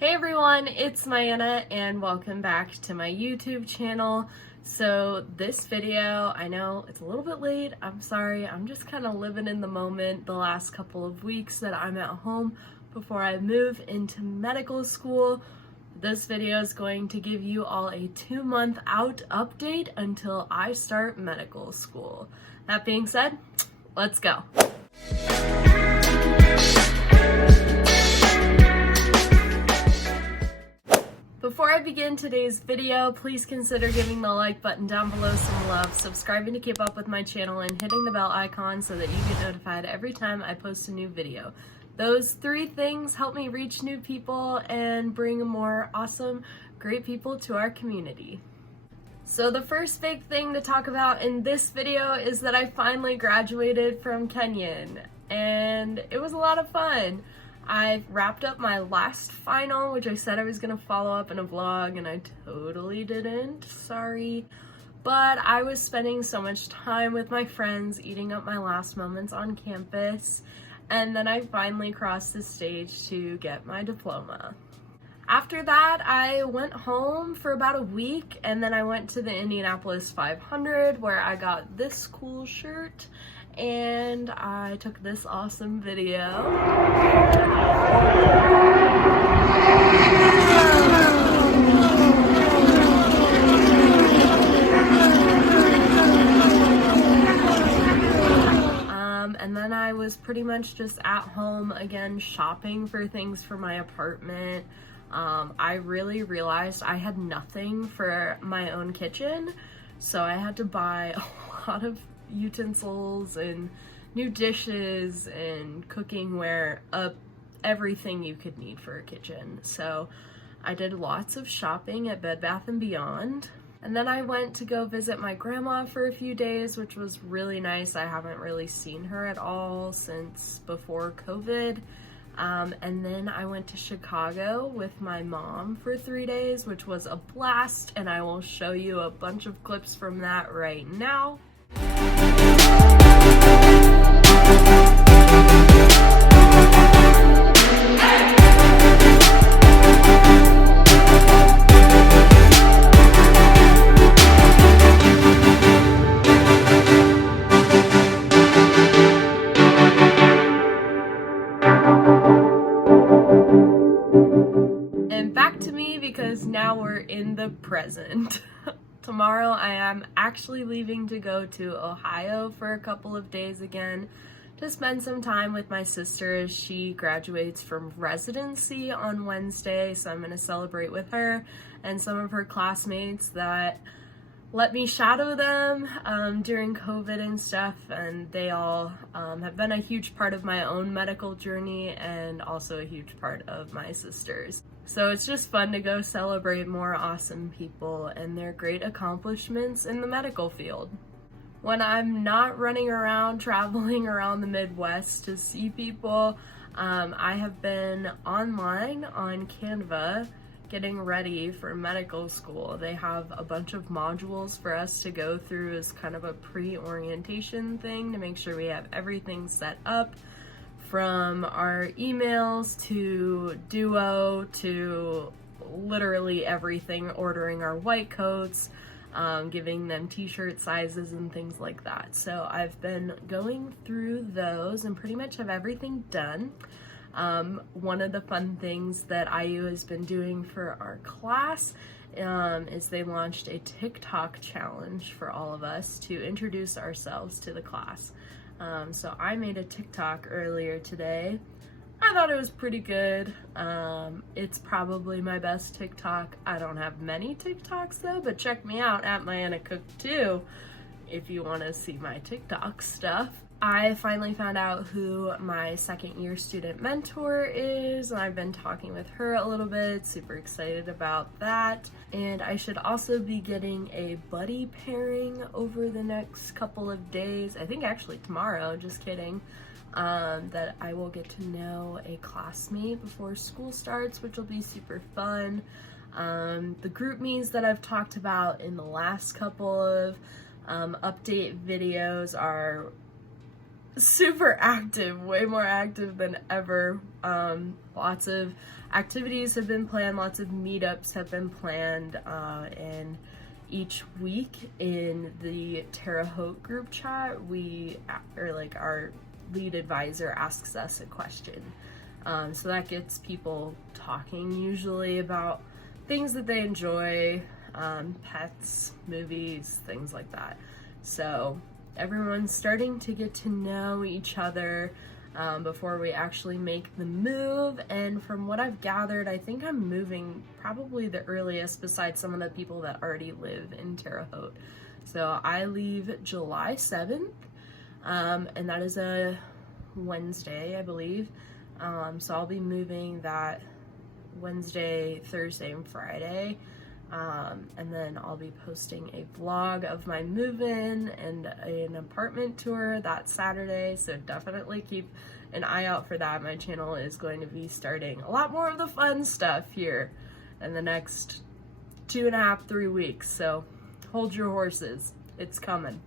Hey everyone, it's Mayanna and welcome back to my YouTube channel. So this video, I know it's a little bit late, I'm sorry, I'm just kind of living in the moment the last couple of weeks that I'm at home before I move into medical school. This video is going to give you all a 2-month out update until I start medical school. That being said, let's go. Before I begin today's video, please consider giving the like button down below some love, subscribing to keep up with my channel, and hitting the bell icon so that you get notified every time I post a new video. Those 3 things help me reach new people and bring more awesome, great people to our community. So the first big thing to talk about in this video is that I finally graduated from Kenyon, and it was a lot of fun. I wrapped up my last final, which I said I was going to follow up in a vlog, and I totally didn't, sorry. But I was spending so much time with my friends, eating up my last moments on campus, and then I finally crossed the stage to get my diploma. After that, I went home for about a week, and then I went to the Indianapolis 500, where I got this cool shirt, and I took this awesome video. And then I was pretty much just at home again shopping for things for my apartment. I really realized I had nothing for my own kitchen, so I had to buy a lot of utensils and new dishes and cookingware, everything you could need for a kitchen. So I did lots of shopping at Bed Bath & Beyond. And then I went to go visit my grandma for a few days, which was really nice. I haven't really seen her at all since before COVID. And then I went to Chicago with my mom for 3 days, which was a blast, and I will show you a bunch of clips from that right now. And back to me, because now we're in the present. Tomorrow I am actually leaving to go to Ohio for a couple of days again to spend some time with my sister as she graduates from residency on Wednesday. So I'm going to celebrate with her and some of her classmates that let me shadow them during COVID and stuff, and they all have been a huge part of my own medical journey and also a huge part of my sister's. So it's just fun to go celebrate more awesome people and their great accomplishments in the medical field. When I'm not running around traveling around the Midwest to see people, I have been online on Canva getting ready for medical school. They have a bunch of modules for us to go through as kind of a pre-orientation thing to make sure we have everything set up, from our emails to Duo to literally everything, ordering our white coats, giving them t-shirt sizes and things like that. So I've been going through those and pretty much have everything done. One of the fun things that IU has been doing for our class is they launched a TikTok challenge for all of us to introduce ourselves to the class. So I made a TikTok earlier today. I thought it was pretty good. It's probably my best TikTok. I don't have many TikToks though, but check me out at Mayanna Cook too if you want to see my TikTok stuff. I finally found out who my second-year student mentor is, and I've been talking with her a little bit, super excited about that. And I should also be getting a buddy pairing over the next couple of days, I think actually tomorrow, just kidding, that I will get to know a classmate before school starts, which will be super fun. The group me's that I've talked about in the last couple of update videos are super active, way more active than ever. Lots of activities have been planned, lots of meetups have been planned, and each week in the Terre Haute group chat, our lead advisor asks us a question. So that gets people talking usually about things that they enjoy, pets, movies, things like that. So everyone's starting to get to know each other before we actually make the move. And from what I've gathered, I think I'm moving probably the earliest besides some of the people that already live in Terre Haute. So I leave July 7th, and that is a Wednesday, I believe. So I'll be moving that Wednesday, Thursday, and Friday. And then I'll be posting a vlog of my move-in and an apartment tour that Saturday, so definitely keep an eye out for that. My channel is going to be starting a lot more of the fun stuff here in the next 2.5, 3 weeks, so hold your horses, it's coming.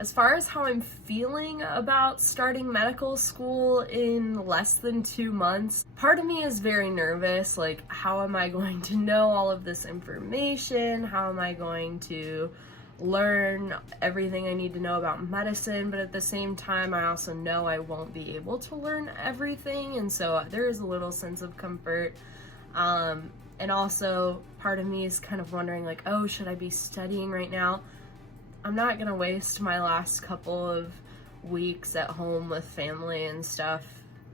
As far as how I'm feeling about starting medical school in less than 2 months, part of me is very nervous. Like, how am I going to know all of this information? How am I going to learn everything I need to know about medicine? But at the same time, I also know I won't be able to learn everything. And so there is a little sense of comfort. And also part of me is kind of wondering, like, oh, should I be studying right now? I'm not gonna waste my last couple of weeks at home with family and stuff,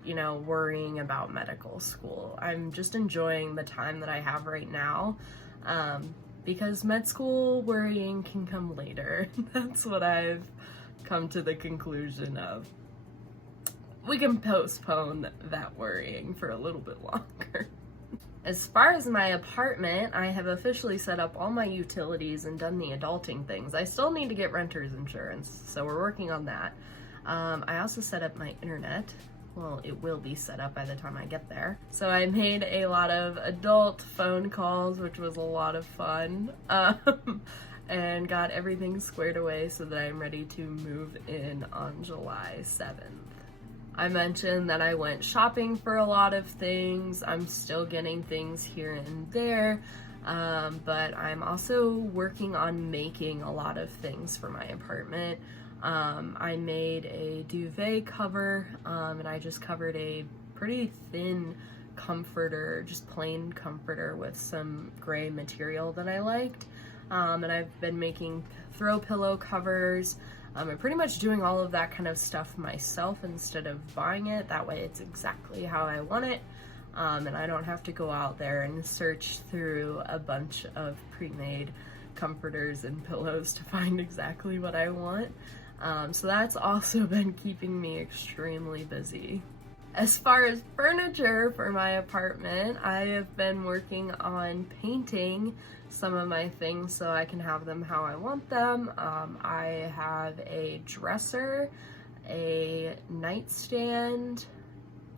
worrying about medical school. I'm just enjoying the time that I have right now, because med school worrying can come later. That's what I've come to the conclusion of. We can postpone that worrying for a little bit longer. As far as my apartment, I have officially set up all my utilities and done the adulting things. I still need to get renter's insurance, so we're working on that. I also set up my internet. Well, it will be set up by the time I get there. So I made a lot of adult phone calls, which was a lot of fun, and got everything squared away so that I'm ready to move in on July 7th. I mentioned that I went shopping for a lot of things. I'm still getting things here and there, but I'm also working on making a lot of things for my apartment. I made a duvet cover, and I just covered a pretty thin comforter, just plain comforter with some gray material that I liked. And I've been making throw pillow covers. I'm pretty much doing all of that kind of stuff myself instead of buying it. That way it's exactly how I want it, and I don't have to go out there and search through a bunch of pre-made comforters and pillows to find exactly what I want. So that's also been keeping me extremely busy. As far as furniture for my apartment, I have been working on painting some of my things so I can have them how I want them. I have a dresser, a nightstand,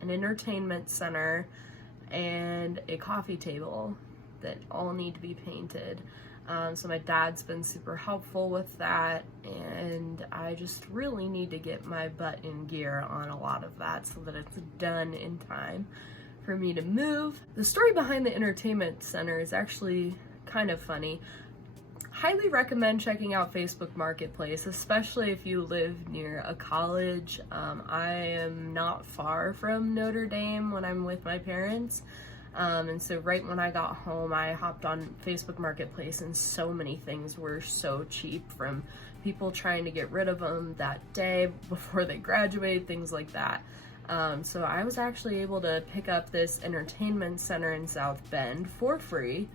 an entertainment center, and a coffee table that all need to be painted. So my dad's been super helpful with that, and I just really need to get my butt in gear on a lot of that so that it's done in time for me to move. The story behind the entertainment center is actually kind of funny. Highly recommend checking out Facebook Marketplace, especially if you live near a college. I am not far from Notre Dame when I'm with my parents. And so right when I got home, I hopped on Facebook Marketplace, and so many things were so cheap, from people trying to get rid of them that day before they graduate, things like that. So I was actually able to pick up this entertainment center in South Bend for free.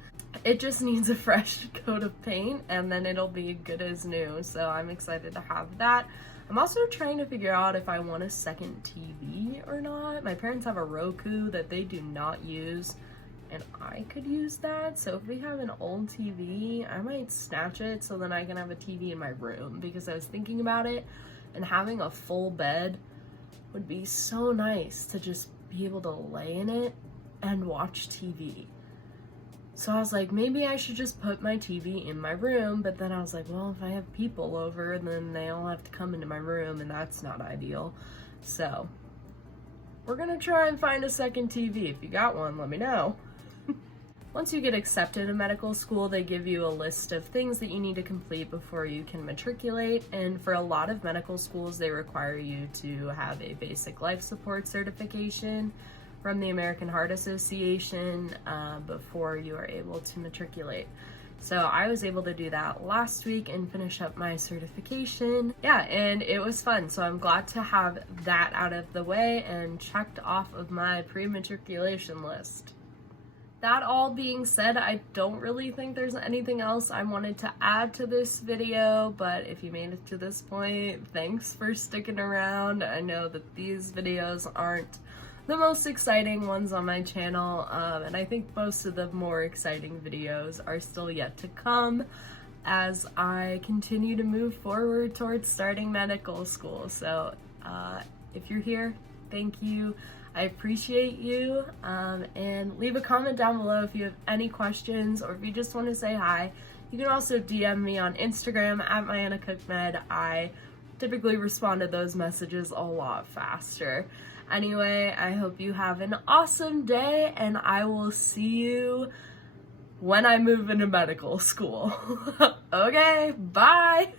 It just needs a fresh coat of paint, and then it'll be good as new. So I'm excited to have that. I'm also trying to figure out if I want a second TV or not. My parents have a Roku that they do not use, and I could use that. So if we have an old TV, I might snatch it so then I can have a TV in my room, because I was thinking about it, and having a full bed would be so nice to just be able to lay in it and watch TV. So I was like, maybe I should just put my TV in my room, but then I was like, well, if I have people over, then they all have to come into my room, and that's not ideal. So we're gonna try and find a second TV. If you got one, let me know. Once you get accepted in medical school, they give you a list of things that you need to complete before you can matriculate, and for a lot of medical schools, they require you to have a basic life support certification from the American Heart Association before you are able to matriculate. So I was able to do that last week and finish up my certification. Yeah, and it was fun. So I'm glad to have that out of the way and checked off of my pre-matriculation list. That all being said, I don't really think there's anything else I wanted to add to this video, but if you made it to this point, thanks for sticking around. I know that these videos aren't the most exciting ones on my channel, and I think most of the more exciting videos are still yet to come as I continue to move forward towards starting medical school. So if you're here, thank you. I appreciate you, and leave a comment down below if you have any questions or if you just want to say hi. You can also DM me on Instagram at MyAnnaCookMed. I typically respond to those messages a lot faster. Anyway, I hope you have an awesome day, and I will see you when I move into medical school. Okay, bye!